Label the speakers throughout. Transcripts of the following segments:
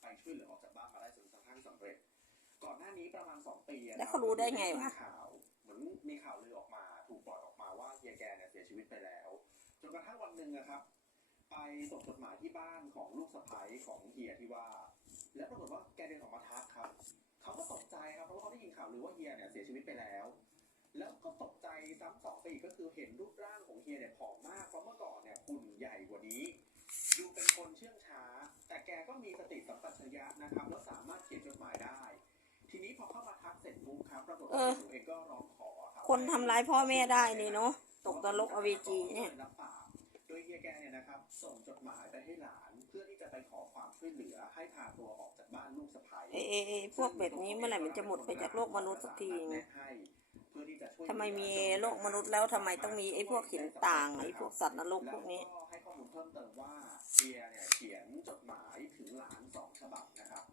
Speaker 1: ไปช่วยเหลือออกจากบ้านมาได้จนกระทั่งสำเร็จ ก่อนหน้านี้ประมาณสองปีอะ
Speaker 2: แล้วเขารู้ได้ไงวะ
Speaker 1: มีข่าวเหมือนมีข่าวลือออกมา ถูกปล่อยออกมาว่าเฮียแกเนี่ยเสียชีวิตไปแล้วจนกระทั่งวันหนึ่งนะครับ ไปส่งจดหมายที่บ้านของลูกสะใภ้ของเฮียที่ว่า แล้วปรากฏว่าแกเดินออกมาทักครับเขาก็ตกใจครับเพราะว่าเขาได้ยินข่าวลือว่าเฮียเนี่ยเสียชีวิตไปแล้ว แล้วก็ตกใจซ้ำสองไปอีกก็คือเห็นรูปร่างของเฮียเนี่ยผอมมากเพราะเมื่อก่อนเนี่ยหุ่นใหญ่กว่านี้ พอเข้ามาทักเสร็จปุ๊บครับปรากฏ
Speaker 2: เอ
Speaker 1: ว่า
Speaker 2: อ
Speaker 1: หนูเองก็ร้องขอรับ
Speaker 2: คนทำร้ายพ่อแม่ได้นี่เนาะตกนรกอเวจีเนี่ย
Speaker 1: รับปากโดยเฮียแกเนี่ยนะครับส่งจดหมายไปให้หลานเพื่อที่จะไปขอความช่วยเหลือให้พาตัวออกจากบ้านลูกสะใภ้
Speaker 2: เอเอเอพวกแบบนี้เมื่อไหร่มันจะหมดไปจากโลกมนุษย์สักทีไงทำไมมีโลกมนุษย์แล้วทำไมต้องมีไอ้พวกหินต่างไอ้พวกสัตว์นรกพวกนี้
Speaker 1: แล้วก็ให้ข้อมูลเพิ่มเติมว่าเฮียเนี่ยเขียนจดหมายถึงหลานสองฉบับนะครับ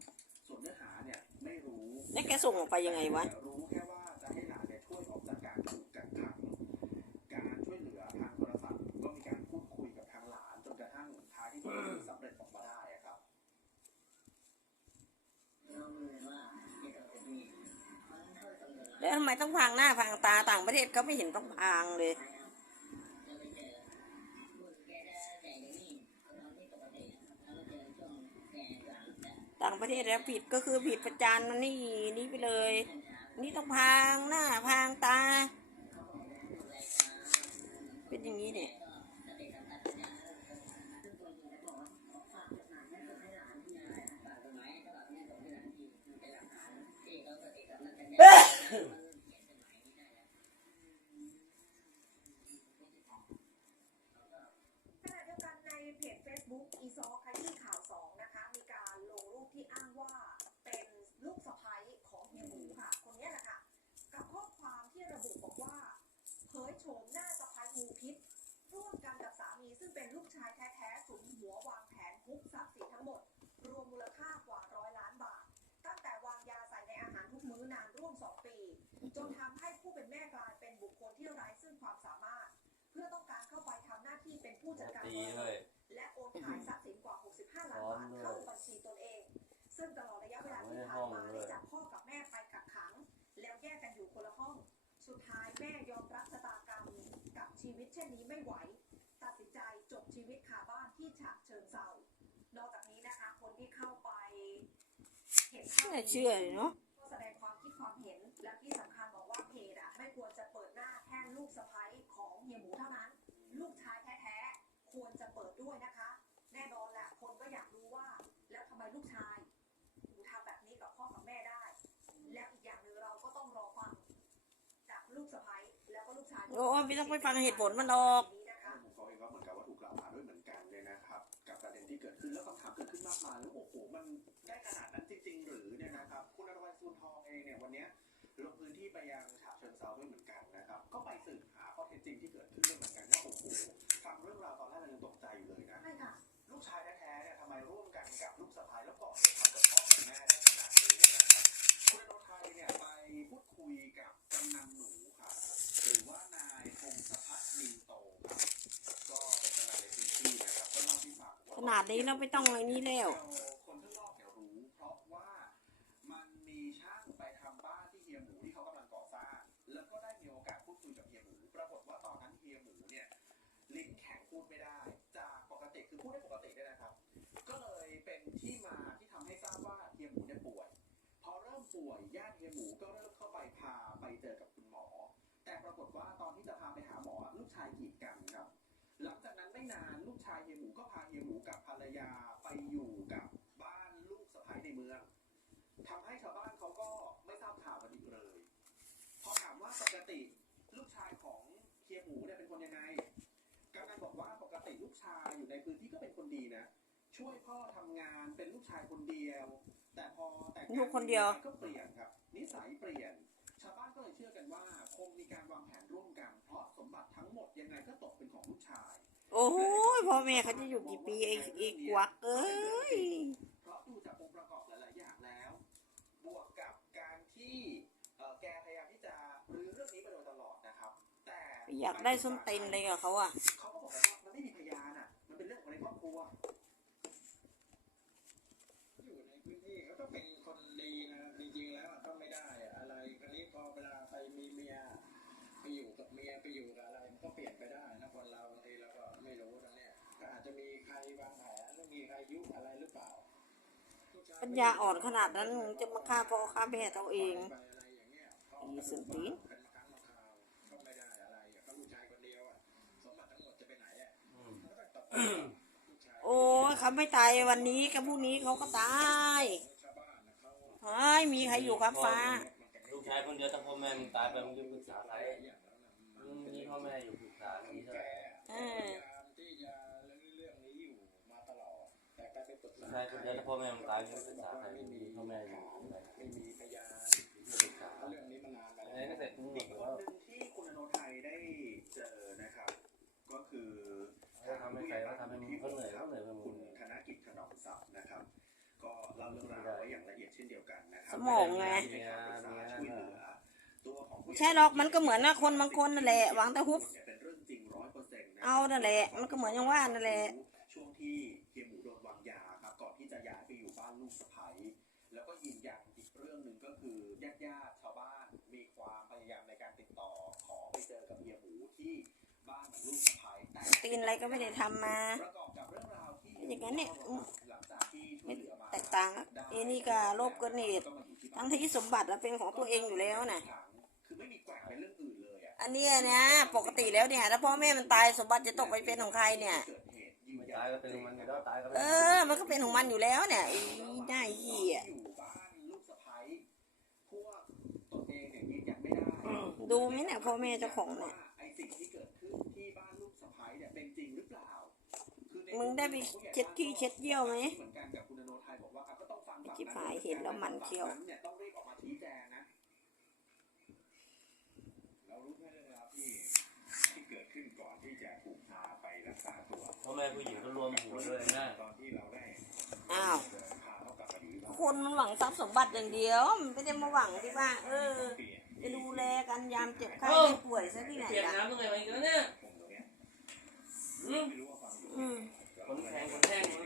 Speaker 1: ส่วนเนื้อหาเนี่ยไม่รู้
Speaker 2: แล้วแกส่งออกไปยังไงวะ
Speaker 1: รู้แค่ว่าจะให้หลานเนี่ยช่วยออกจากการถูกกักขัง การช่วยเหลือทางโทรศัพท์ก็มีการพูดคุยกับทางหลานจนกระทั่งท้ายที่สุดสำเร็จออกมาได้อะครับ
Speaker 2: แล้วทำไมต้องพรางหน้าพรางตาต่างประเทศเขาไม่เห็นต้องพรางเลย ประเทศแล้วผิดก็คือผิดประจานมันนี่นี่ไปเลย นี่ต้องพางหน้าพางตา เป็นอย่างนี้เนี่ย
Speaker 3: ขณะเดียวกันในเพจ Facebook อีซอขยี้ข่าวสองนะคะ มีการลงรูปที่อ้างว่าเป็นลูกสะใภ้ของเฮียหมูค่ะ คนเนี้ยแหละค่ะ กับข้อความที่ระบุบอกว่า เผย โฉมหน้าสะใภ้งูพิษ ร่วมกันกับสามีซึ่งเป็นลูกชายแท้ๆสุมหัววางแผนฮุบทรัพย์สินทั้งหมด รวมมูลค่ากว่าร้อยล้านบาท ตั้งแต่วางยาใส่ในอาหารทุกมื้อนานร่วม2ปี จนทำให้ผู้เป็นแม่กลายเป็นบุคคลที่ไร้ซึ่งความสามารถ เพื่อต้องการเข้าไปทำหน้าที่เป็นผู้จัดการ
Speaker 4: ตี
Speaker 3: มรด
Speaker 4: เล
Speaker 3: ก
Speaker 4: ย
Speaker 3: และโอนขายทรัพย์สินกว่า 65 ล้านบาทเข้าบัญชีตนเอง ซึ่งตลอดระยะเวลาที่ผ่านมาได้จับพ่อกับแม่ไปกักขัง แล้วแยกกันอยู่คนละห้อง สุดท้ายแม่ยอมรับชะตากรรมกับ ชีวิตเช่นนี้ไม่ไหว ตัดสินใจจบชีวิตคาบ้านที่ฉะเชิงเซานอกจากนี้นะคะ คนที่เข้าไปเห็นภาพ
Speaker 2: น่าเชื่อเลยเนาะ โอ้ไม่ต้องไปฟังเหตุผลมันออก
Speaker 3: นี้
Speaker 1: องเขาเองก็เหมือนกับว่าถูกกล่าวหาด้วยเหมือนกันเลยนะครับ กับประเด็นที่เกิดขึ้นแล้วคำถามเกิดขึ้นมากมายแล้วโอ้โหมันได้ขนาดนั้นจริง ๆ หรือเนี่ยนะครับ คุณอรวรรณซูนทองเองเนี่ยวันเนี้ยลงพื้นที่ไปยังฉะเชิงเซาด้วยเหมือน นาดนี้เราไม่ต้อง
Speaker 2: อะไรนี้แล้ว
Speaker 1: คนข้างนอกเนี่ยรู้เพราะว่ามันมีช่างไปทำบ้านที่เฮียหมูที่เขากำลังก่อสร้าง แล้วก็ได้มีโอกาสพูดคุยกับเฮียหมูปรากฏว่าตอนนั้นเฮียหมูเนี่ยลิ้นแข็งพูดไม่ได้ จากปกติคือพูดได้ปกติได้นะครับ ก็เลยเป็นที่มาที่ทำให้ทราบว่าเฮียหมูเนี่ยป่วย พอเริ่มป่วยญาติเฮียหมูก็เริ่ม ฮียหมูกับภรรยาไปอยู่กับบ้านลูกสะใภ้ในเมืองทำให้ชาวบ้านเขาก็ไม่ทราบข่าวกันอีกเลยพอถามว่าปกติลูกชายของเฮียหมูเนี่ยเป็นคนยังไงกำนันบอกว่าปกติลูกชายอยู่ในพื้นที่ก็เป็นคนดีนะช่วยพ่อทำงานเป็นลูกชายคนเดียว แต่พอแต่งงา
Speaker 2: ลูกคนเดียว
Speaker 1: ก็เปลี่ยนครับ นิสัยเปลี่ยน ชาวบ้านก็เลยเชื่อกันว่า คงมีการวางแผนร่วมกัน เพราะสมบัติทั้งหมดยังไงก็ตกเป็นของลูกชาย
Speaker 2: โอ้โหพ่อแม่เขาจะอยู่กี่ปีไอ้ไอ้กวักเอ้ย
Speaker 1: เพราะดูจากองค์ประกอบหลายๆอย่างแล้ว บวกกับการที่เอ่อแกพยายามที่จะรื้อเรื่องนี้ไปโดยตลอดนะครับ แต่
Speaker 2: อยากได้ส้นเต็นเลยกับเขาอะ
Speaker 1: เขาก็บอกว่ามันไม่มีพยานอะ มันเป็นเรื่องของในครอบครัว
Speaker 5: อยู่ใน
Speaker 4: พื้นที่เขาก็เป็นคนดีนะจริงๆแล้วก็ไม่ได้อะอะไรคราวนี้พอเวลาไปมีเมีย ไปอยู่กับเมียไปอยู่กับอะไรมันก็เปลี่ยนไปได้นะคนเรา ยุอะไรหรือเปล่า
Speaker 2: ปัญญาอ่อนขนาดนั้นมึงจะมาฆ่าพ่อฆ่าแม่ตัวเอง
Speaker 4: ไปอะไรอย่างเงี้ยพ่อ
Speaker 2: อีสุดตีน
Speaker 4: เป็นมาครั้งมาคราวก็ไม่ได้อะไรอะก็ลูกชายคนเดียวอะสมบัติทั้งหมดจะไปไหนอะ
Speaker 5: อืม
Speaker 4: ก็ต้องตกลูกชาย
Speaker 2: โอ้ยเขาไม่ตายวันนี้กับพรุ่งนี้เขาก็ตาย
Speaker 4: ชาวบ้านนะเขา
Speaker 2: เฮ้ยมีใครอยู่ครับฟ้า
Speaker 5: ลูกชายคนเดียวถ้าพ่อแม่มึงตายไปมึงจะปรึกษาใคร
Speaker 4: อย่างนั้นน่ะ
Speaker 5: มึงมีพ่อแม่อยู่ปรึกษามี ถ้าพ่อแม่มึงตายมึงจะปรึกษาใครมึงมีพ่อแม่อยู่ไหน
Speaker 4: ไม่มีพยาน
Speaker 5: จะปรึกษา
Speaker 4: เรื่องนี้มานานไป
Speaker 5: อะไร
Speaker 4: แล้ว
Speaker 5: ก็เสร็จมึงหนี
Speaker 1: อีกค
Speaker 5: ว่าน
Speaker 1: หนึ่งที่คุณอโนไทยได้เจอนะครับ ก็คือ
Speaker 5: ทำให้ใครว่าทำให้มึงเขาเหนื่อยเขาเหนื่อยเพื่อมึ
Speaker 1: คุณ
Speaker 5: ง
Speaker 1: ธนกิจถนอมทรัพย์นะครับ ก็เล่าเรื่องราวไว้อย่างละเอียดเช่นเดียวกันนะครั
Speaker 2: สมองไง
Speaker 1: ในการปรึกษาช่วยเหลือตัวของผู้
Speaker 2: ไม่ใช่หรอกมันก็เหมือนนะคนบางคนนั่นแหละหวังแต่ฮุบ
Speaker 1: เป็นเรื่องจริงร้อยเปอร์เซ็นต์
Speaker 2: เอานั่นแหละ มันก็เหมือนอย่างว่านั่นแหละ
Speaker 1: ช่วงที่ ต่ตีนอะ
Speaker 2: ไรก็ไม่ได้ทำมา
Speaker 1: ประกอบกับเรื่องราวที่
Speaker 2: อย่างนั้นเนี่ยอืม
Speaker 1: หลังจากที่ช่วยเหลือมา
Speaker 2: แตกต่างอะเอนี่ก็โลภเกินเหตุทั้งที่สมบัติเราเป็นของตัวเองอยู่แล้วน่ะ
Speaker 1: คือไม่มีแกว่งเป็นเรื่องอื่นเลยอะ
Speaker 2: อันเนี้ยนะปกติแล้วเนี่ยถ้าพ่อแม่มันตายสมบัติจะตกไปเป็นของใครเนี่ย
Speaker 1: เกิดเหตุยืน
Speaker 5: ไม่
Speaker 1: ยั
Speaker 5: ตายก็เป็นของมันอยู่แล้วตายก็
Speaker 2: เอ
Speaker 5: เป็น
Speaker 2: อมันก็เป็นของมันอยู่แล้วเนี่ยไอ้หน้าเหี้ย
Speaker 1: อยู่บ้านลูกสะใภ้พวกตนเองเนี่ยยืนยันไม่ได้
Speaker 2: ดูไหมเนี่ยพ่อแม่เจ้าของเนี่ย มึงได้ไปเช็ดที่เช็ดเยี่ยวไหม
Speaker 1: ไอ้ที่ผา
Speaker 2: ยเห็นแล้วมันเชียว
Speaker 1: พ่
Speaker 5: อแม่ผู้หญิงก็รวมหัวด้วยนะ
Speaker 1: อ้า
Speaker 2: ว คนมันหวังทรัพย์สมบัติอย่างเดียว มันไม่ได้มาหวังที่ว่า เออจะดูแลกันยามเจ็บไข้ได้ป่วยซะที่ไหน
Speaker 5: เปลี่ยนน้ำตรงไหนมาอีกแล้วเนี่ย
Speaker 2: อืม Bụng thèm.